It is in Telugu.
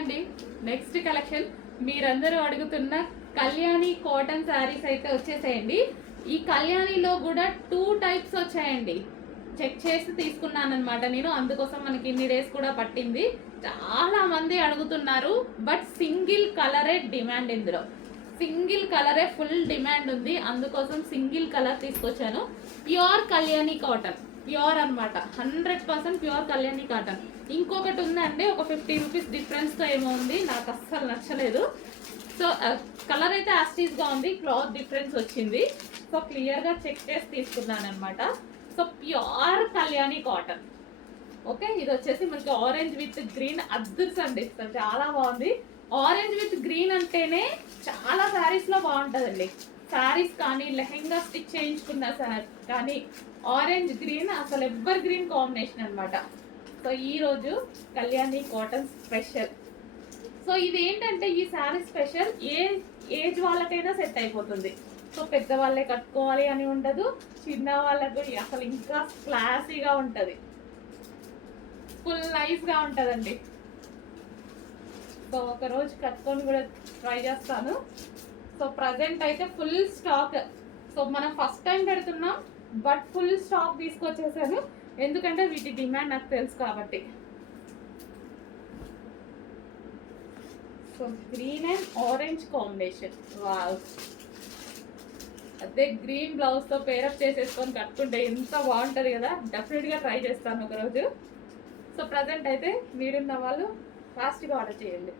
అండి, నెక్స్ట్ కలెక్షన్ మీరందరూ అడుగుతున్న కళ్యాణి కాటన్ శారీస్ అయితే వచ్చేసేయండి. ఈ కళ్యాణిలో కూడా 2 టైప్స్ వచ్చాయండి. చెక్ చేసి తీసుకున్నాను అనమాట నేను, అందుకోసం మనకి ఇన్ని డేస్ కూడా పట్టింది. చాలా మంది అడుగుతున్నారు, బట్ సింగిల్ కలరే డిమాండ్. ఇందులో సింగిల్ కలరే ఫుల్ డిమాండ్ ఉంది, అందుకోసం సింగిల్ కలర్ తీసుకొచ్చాను. ప్యూర్ కళ్యాణి కాటన్, ప్యూర్ అనమాట, 100% ప్యూర్ కళ్యాణి కాటన్. ఇంకొకటి ఉందండి, ఒక 50 రూపీస్ డిఫరెన్స్తో ఏమో ఉంది, నాకు అస్సలు నచ్చలేదు. సో కలర్ అయితే యాస్టీస్గా ఉంది, క్లాత్ డిఫరెన్స్ వచ్చింది. సో క్లియర్గా చెక్ చేసి తీసుకున్నాను అనమాట. So pure Kalyani cotton. Okay, ఇది వచ్చేసి మనకి ఆరెంజ్ విత్ గ్రీన్ అద్దుర్స్ అండి, చాలా బాగుంది. ఆరెంజ్ విత్ గ్రీన్ అంటేనే చాలా శారీస్లో బాగుంటుందండి. శారీస్ కానీ లెహెంగా స్టిచ్ చేయించుకున్న కానీ ఆరెంజ్ గ్రీన్ అసలు ఎవర్ గ్రీన్ కాంబినేషన్ అనమాట. సో ఈరోజు కళ్యాణి కాటన్ స్పెషల్. సో ఇది ఏంటంటే ఈ శారీ స్పెషల్ ఏజ్ వాళ్ళకైనా సెట్ అయిపోతుంది. సో పెద్దవాళ్ళే కట్టుకోవాలి అని ఉండదు, చిన్న వాళ్ళకు అసలు ఇంకా క్లాసీగా ఉంటుంది, ఫుల్ నైస్గా ఉంటుందండి. సో ఒకరోజు కట్టుకొని కూడా ట్రై చేస్తాను. సో ప్రజెంట్ అయితే ఫుల్ స్టాక్. సో మనం ఫస్ట్ టైం పెడుతున్నాం, బట్ ఫుల్ స్టాక్ తీసుకొచ్చేసాను, ఎందుకంటే వీటి డిమాండ్ నాకు తెలుసు కాబట్టి. So green and orange combination, wow! అదే గ్రీన్ బ్లౌజ్తో పేరప్ చేసేసుకొని కట్టుకుంటే ఎంత బాగుంటుంది కదా. డెఫినెట్గా ట్రై చేస్తాను ఒకరోజు. సో ప్రజెంట్ అయితే మీరున్న వాళ్ళు ఫాస్ట్గా ఆర్డర్ చేయండి.